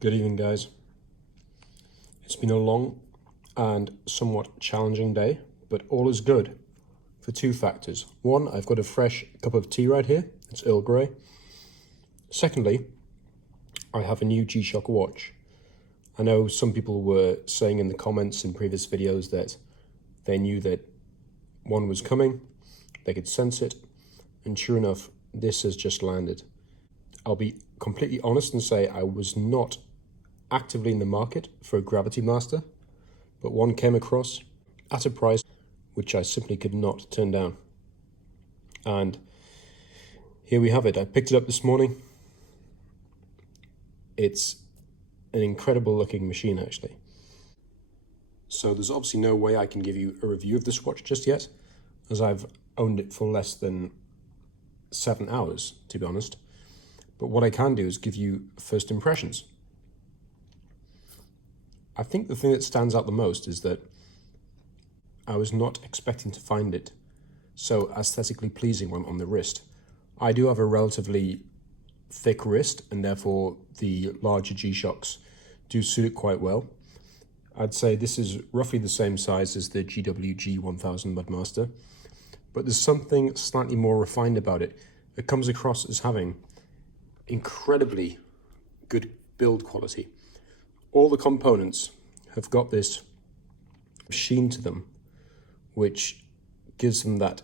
Good evening, guys. It's been a long and somewhat challenging day, but all is good for two factors. One, I've got a fresh cup of tea right here. It's Earl Grey. Secondly, I have a new G-Shock watch. I know some people were saying in the comments in previous videos that they knew that one was coming, they could sense it, and sure enough, this has just landed. I'll be completely honest and say I was not actively in the market for a GravityMaster, but one came across at a price which I simply could not turn down. And here we have it. I picked it up this morning. It's an incredible looking machine, actually. So there's obviously no way I can give you a review of this watch just yet, as I've owned it for less than 7 hours, to be honest. But what I can do is give you first impressions. I think the thing that stands out the most is that I was not expecting to find it so aesthetically pleasing on the wrist. I do have a relatively thick wrist, and therefore the larger G-Shocks do suit it quite well. I'd say this is roughly the same size as the GW G1000 Mudmaster, but there's something slightly more refined about it. It comes across as having incredibly good build quality. All the components have got this sheen to them, which gives them that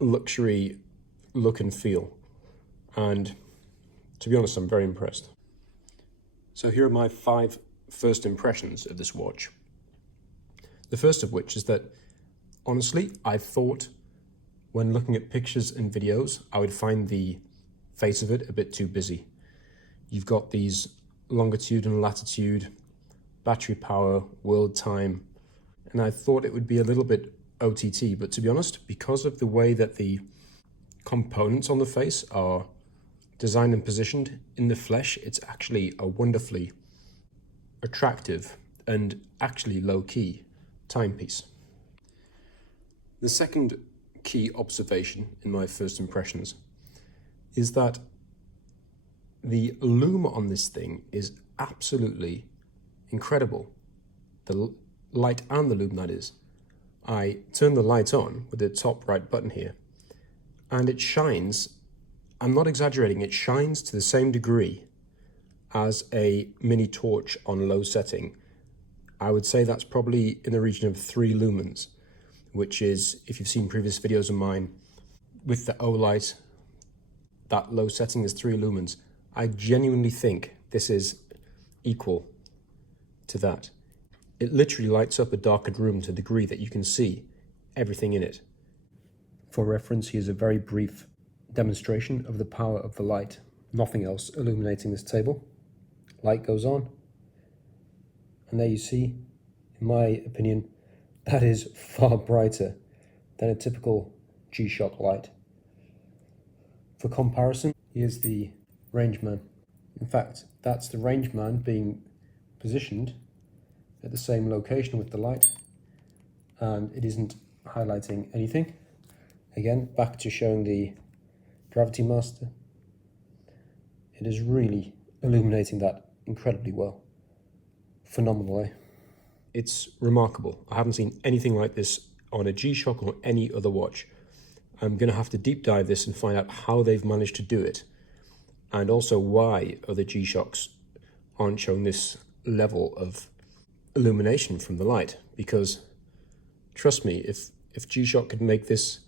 luxury look and feel. And to be honest, I'm very impressed. So here are my 5 first impressions of this watch. The first of which is that, honestly, I thought when looking at pictures and videos, I would find the face of it a bit too busy. You've got these longitude and latitude, battery power, world time, and I thought it would be a little bit OTT, but to be honest, because of the way that the components on the face are designed and positioned in the flesh, it's actually a wonderfully attractive and actually low-key timepiece. The second key observation in my first impressions is that the lume on this thing is absolutely incredible. The light and the lume, that is. I turn the light on with the top right button here, and it shines, I'm not exaggerating, it shines to the same degree as a mini torch on low setting. I would say that's probably in the region of 3 lumens, which is, if you've seen previous videos of mine, with the O-light, that low setting is 3 lumens. I genuinely think this is equal to that. It literally lights up a darkened room to the degree that you can see everything in it. For reference, here's a very brief demonstration of the power of the light. Nothing else illuminating this table. Light goes on, and there you see, in my opinion, that is far brighter than a typical G-Shock light. For comparison, here's the rangeman. In fact, that's the rangeman being positioned at the same location with the light, and it isn't highlighting anything. Again, back to showing the GravityMaster. It is really illuminating that incredibly well. Phenomenal, eh? It's remarkable. I haven't seen anything like this on a G-Shock or any other watch. I'm going to have to deep dive this and find out how they've managed to do it, and also why other G-Shocks aren't showing this level of illumination from the light. Because trust me, if G-Shock could make this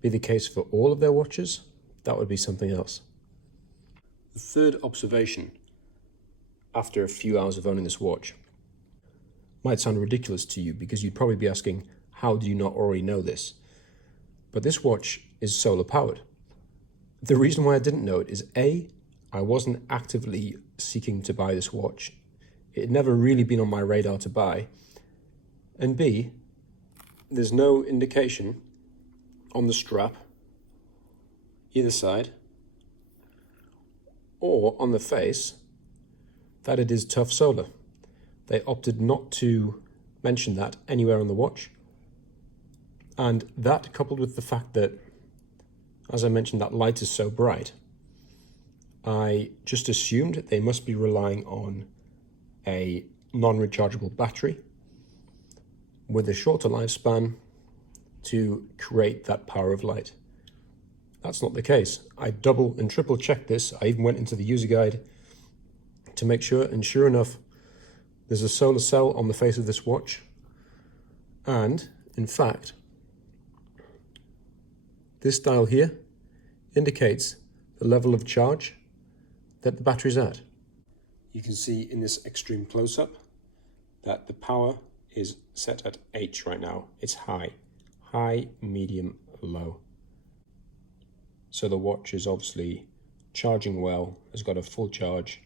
be the case for all of their watches, that would be something else. The third observation, after a few hours of owning this watch, might sound ridiculous to you, because you'd probably be asking, how do you not already know this? But this watch is solar powered. The reason why I didn't know it is A, I wasn't actively seeking to buy this watch. It had never really been on my radar to buy. And B, there's no indication on the strap, either side, or on the face, that it is tough solar. They opted not to mention that anywhere on the watch. And that, coupled with the fact that, as I mentioned, that light is so bright, I just assumed they must be relying on a non-rechargeable battery with a shorter lifespan to create that power of light. That's not the case. I double and triple checked this. I even went into the user guide to make sure, and sure enough, there's a solar cell on the face of this watch. And in fact, this dial here indicates the level of charge that the battery's at. You can see in this extreme close-up that the power is set at H right now. It's high, medium, low. So the watch is obviously charging well, has got a full charge,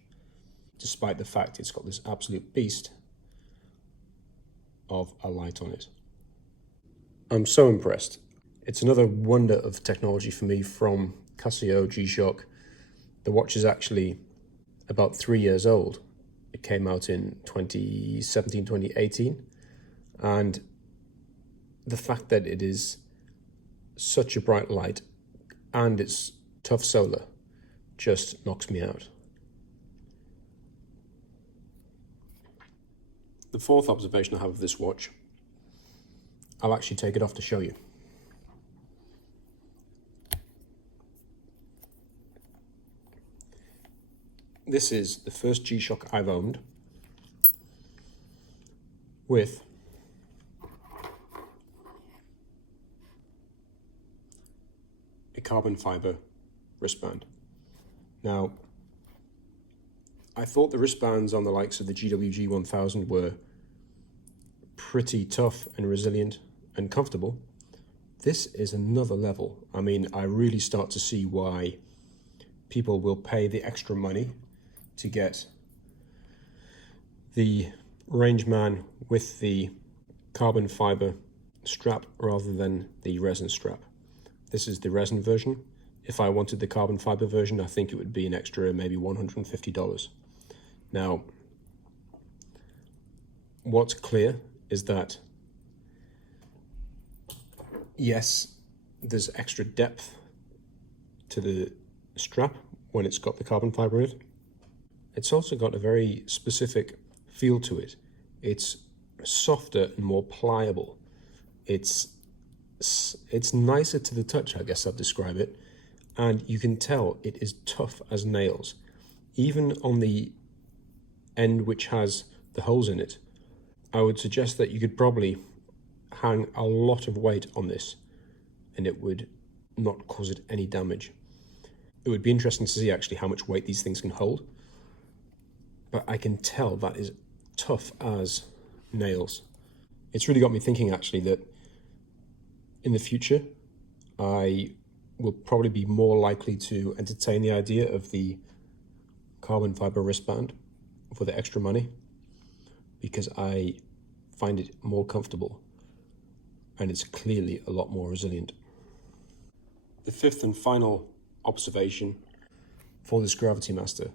despite the fact it's got this absolute beast of a light on it. I'm so impressed. It's another wonder of technology for me from Casio G-Shock. The watch is actually about 3 years old. It came out in 2017, 2018. And the fact that it is such a bright light and it's tough solar just knocks me out. The fourth observation I have of this watch, I'll actually take it off to show you. This is the first G-Shock I've owned with a carbon fiber wristband. Now, I thought the wristbands on the likes of the GWG 1000 were pretty tough and resilient and comfortable. This is another level. I mean, I really start to see why people will pay the extra money to get the Rangeman with the carbon fiber strap rather than the resin strap. This is the resin version. If I wanted the carbon fiber version, I think it would be an extra maybe $150. Now, what's clear is that, yes, there's extra depth to the strap when it's got the carbon fiber in it. It's also got a very specific feel to it. It's softer and more pliable. It's nicer to the touch, I guess I'd describe it. And you can tell it is tough as nails. Even on the end which has the holes in it, I would suggest that you could probably hang a lot of weight on this and it would not cause it any damage. It would be interesting to see actually how much weight these things can hold, but I can tell that is tough as nails. It's really got me thinking actually that in the future I will probably be more likely to entertain the idea of the carbon fiber wristband for the extra money, because I find it more comfortable and it's clearly a lot more resilient. The fifth and final observation for this GravityMaster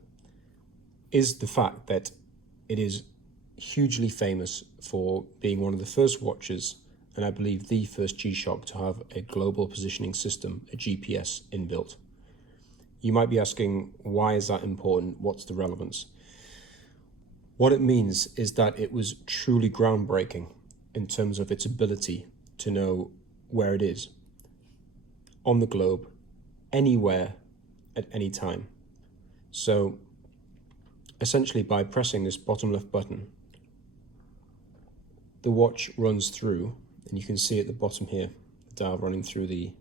is the fact that it is hugely famous for being one of the first watches, and I believe the first G-Shock, to have a global positioning system, a GPS inbuilt. You might be asking, why is that important? What's the relevance? What it means is that it was truly groundbreaking in terms of its ability to know where it is on the globe, anywhere, at any time. So essentially, by pressing this bottom left button, the watch runs through, and you can see at the bottom here, the dial running through the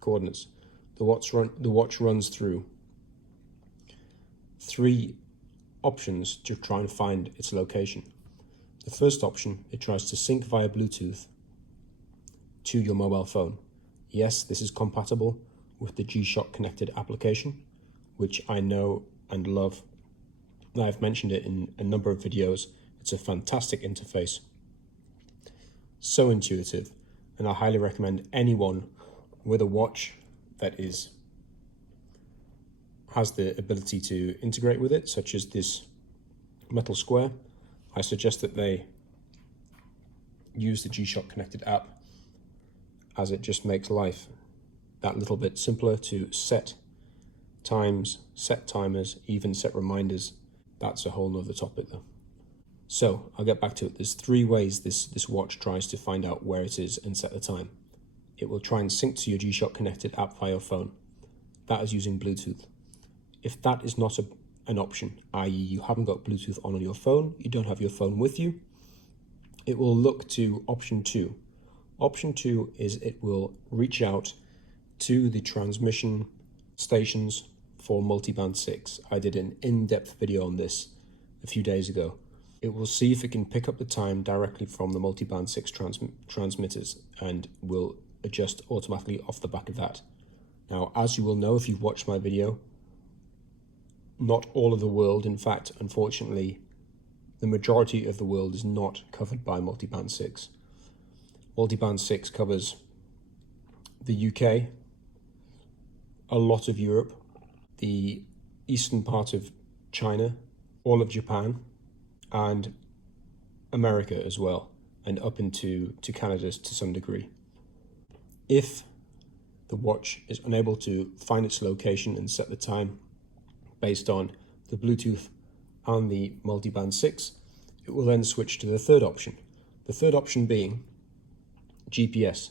coordinates. The watch runs through 3 options to try and find its location. The first option, it tries to sync via Bluetooth to your mobile phone. Yes, this is compatible with the G-Shock connected application, which I know and love. I've mentioned it in a number of videos. It's a fantastic interface, so intuitive, and I highly recommend anyone with a watch that has the ability to integrate with it, such as this metal square. I suggest that they use the G-Shock connected app, as it just makes life that little bit simpler to set times, set timers, even set reminders. That's a whole nother topic though. So I'll get back to it. There's 3 ways this watch tries to find out where it is and set the time. It will try and sync to your G-Shock connected app via your phone. That is using Bluetooth. If that is not an option, i.e. you haven't got Bluetooth on your phone, you don't have your phone with you, it will look to option 2. Option 2 is it will reach out to the transmission stations for multiband 6. I did an in-depth video on this a few days ago. It will see if it can pick up the time directly from the multiband 6 transmitters and will adjust automatically off the back of that. Now, as you will know if you've watched my video, not all of the world, in fact, unfortunately, the majority of the world is not covered by multiband 6. Multiband 6 covers the UK, a lot of Europe, the eastern part of China, all of Japan, and America as well, and up into Canada to some degree. If the watch is unable to find its location and set the time based on the Bluetooth and the multiband 6, it will then switch to the third option. The third option being GPS.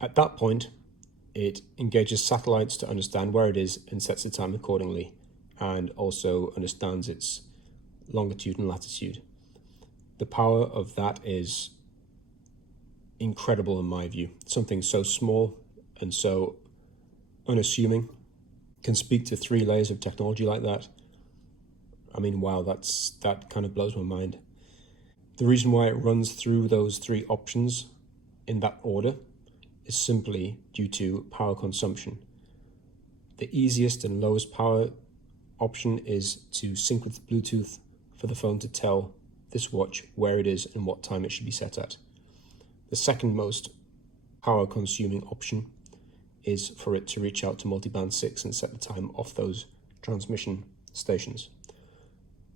At that point, it engages satellites to understand where it is and sets the time accordingly, and also understands its longitude and latitude. The power of that is incredible in my view. Something so small and so unassuming can speak to 3 layers of technology like that. I mean, wow, that kind of blows my mind. The reason why it runs through those 3 options in that order is simply due to power consumption. The easiest and lowest power option is to sync with Bluetooth for the phone to tell this watch where it is and what time it should be set at. The second most power consuming option is for it to reach out to multiband 6 and set the time off those transmission stations.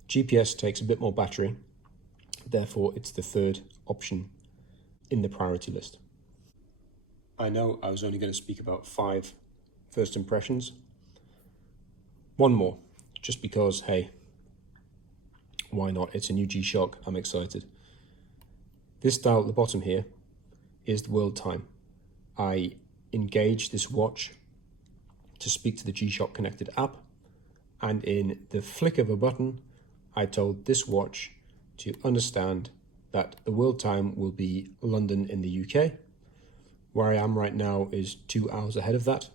GPS takes a bit more battery, therefore it's the third option in the priority list. I know I was only going to speak about 5 first impressions. One more, just because, hey, why not? It's a new G-Shock, I'm excited. This dial at the bottom here is the world time. I engage this watch to speak to the G-Shock connected app, and in the flick of a button, I told this watch to understand that the world time will be London in the UK. Where I am right now is 2 hours ahead of that.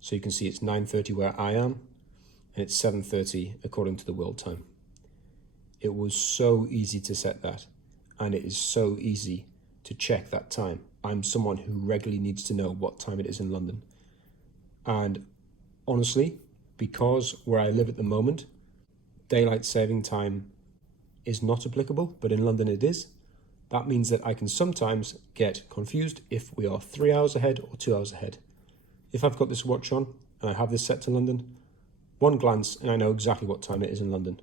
So you can see it's 9:30 where I am, and it's 7:30 according to the world time. It was so easy to set that, and it is so easy to check that time. I'm someone who regularly needs to know what time it is in London. And honestly, because where I live at the moment, daylight saving time is not applicable, but in London it is. That means that I can sometimes get confused if we are 3 hours ahead or 2 hours ahead. If I've got this watch on and I have this set to London, one glance and I know exactly what time it is in London.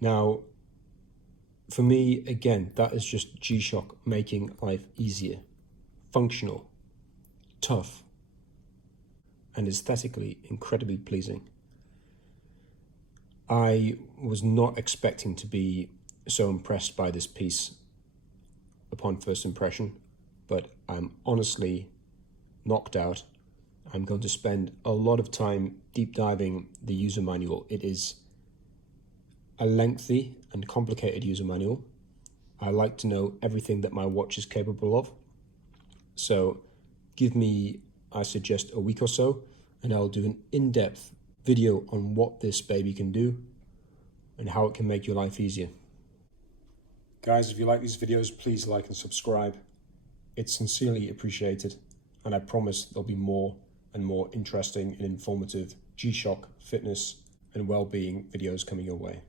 Now, for me, again, that is just G-Shock making life easier, functional, tough, and aesthetically incredibly pleasing. I was not expecting to be so impressed by this piece upon first impression, but I'm honestly knocked out. I'm going to spend a lot of time deep diving the user manual. It is a lengthy and complicated user manual. I like to know everything that my watch is capable of. So give me, I suggest, a week or so, and I'll do an in-depth video on what this baby can do and how it can make your life easier. Guys, if you like these videos, please like and subscribe. It's sincerely appreciated, and I promise there'll be more and more interesting and informative G-Shock fitness and well-being videos coming your way.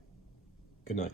Good night.